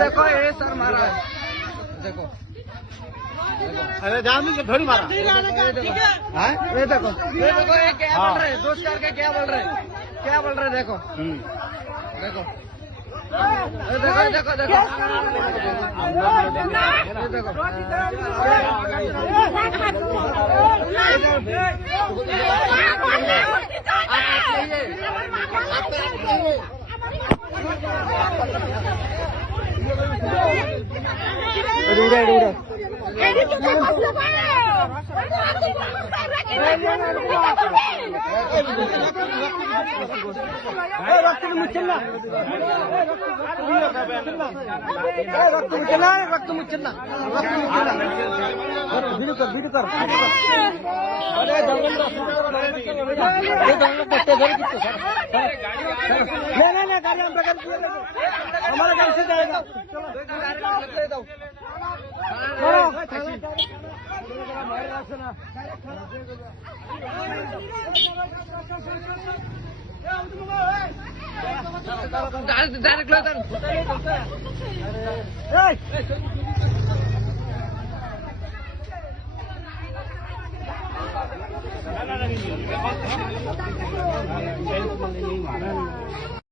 देखो ये सर मारा है, देखो अरे जान थोड़ी मारा। ये देखो ये क्या बोल रहे हैं, दोस्त करके क्या बोल रहे हैं, क्या बोल रहे हैं, देखो देखो देखो देखो देखो रक्त मुचलना वीडियो कर नहीं गाड़ी हम प्रकार हमारा गाड़ी से जाएगा। डायरेक्ट